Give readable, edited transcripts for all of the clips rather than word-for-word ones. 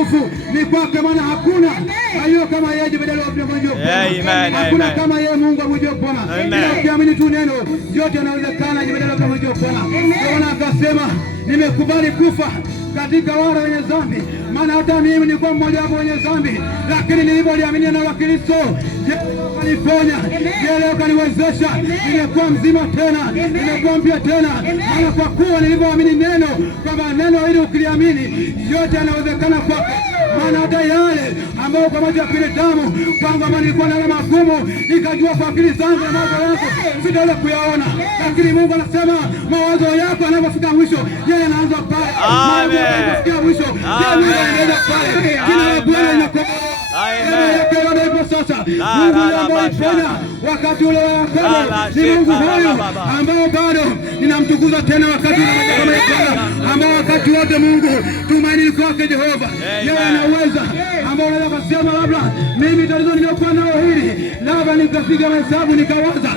utukufu ni kwake, maana hakuna aliyo kama yeye jemedari wa vita mwenye Bwana. Hakuna kama yeye Mungu amujua Bwana. Ukiamini tu neno yote yanawezekana jemedari wa vita mwenye Bwana. Bwana akasema nimekubali kufa katika wale wenye dhambi, maana hata mimi nilikuwa mmoja wapo wenye dhambi, lakini nilipoliamini neno la Kristo kaniponya, leo kaniwezesha, nimekuwa mzima tena, nimekuwa mpya tena, maana kwa kuwa nilipoamini neno, kwamba neno hili ukiliamini yote yanawezekana kwako. Maana hata yale ambayo kwa macho ya binadamu kwamba nilikuwa na magumu, nikajua kwa akili zangu na mawazo yangu sitaweza kuyaona, lakini Mungu anasema mawazo yako yanapofika mwisho, yeye anaanza pale. Mawazo yanapofika mwisho, yeye anaendelea pale. Jina la Bwana linakubariki. Sasa Mungu aliponya wakati ule wa Yakobo ni Mungu huyu ambao bado ninamtukuza tena wakati ambao wakati wote Mungu tumaini kwake Jehova. Yeye anaweza, ambao unaweza kusema labda mimi tatizo nilikuwa nao hili, labda nikapiga hesabu nikawaza,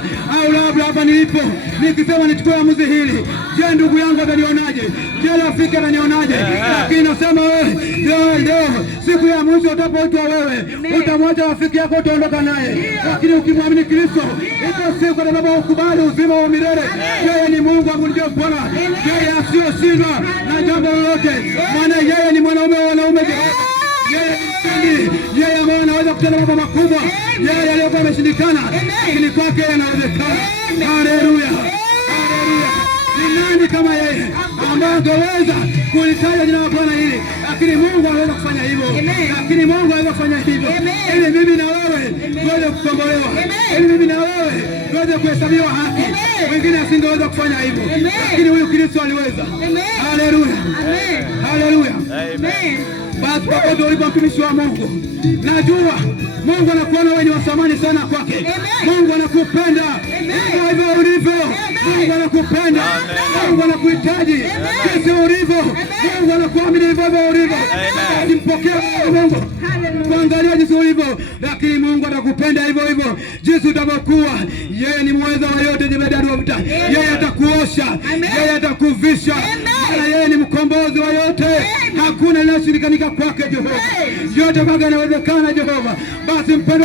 au labda hapa nilipo nikisema nichukue amuzi hili, je, ndugu yangu atanionaje? Je, rafiki atanionaje? Lakini nasema wewe leo siku ya mwisho utapoitwa wewe utamwacha rafiki yako, utaondoka naye, lakini ukimwamini Kristo iko siku atakapokubali uzima wa milele. Yeye ni Mungu wangu ndiye Bwana, yeye asiyoshindwa na jambo lolote, maana yeye ni mwanaume wa wanaume. Yeye ni mshindi, yeye ambaye anaweza kutenda mambo makubwa, yeye aliyokuwa ameshindikana, lakini kwake yanawezekana. Haleluya, haleluya! Ni nani kama yeye ambaye angeweza kulitaja jina la Bwana hili? Lakini Mungu anaweza kufanya hivyo, lakini Mungu anaweza kufanya hivyo ili mimi na wewe tuweze kukombolewa, ili mimi na wewe tuweze kuhesabiwa haki. Wengine asingeweza kufanya hivyo, lakini huyu Kristo aliweza. Haleluya, haleluya! Basi popote ulipo mtumishi wa Mungu, najua Mungu anakuona wewe ni wa thamani sana kwake. Mungu anakupenda hivyo ulivyo. Mungu anakupenda, Mungu anakuhitaji jinsi ulivyo. Mungu anakuamini hivyo ulivyo. Ukimpokea Mungu, kuangalia jinsi ulivyo, lakini Mungu atakupenda hivyo hivyo jinsi utavyokuwa. Yeye ni mweza wa yote, jemedari wa vita. Yeye atakuosha, yeye atakuvisha, maana yeye ni mkombozi wa yote. Hakuna linaloshindikanika kwake Jehova. Yote kwake yanawezekana Jehova. Basi mpendwa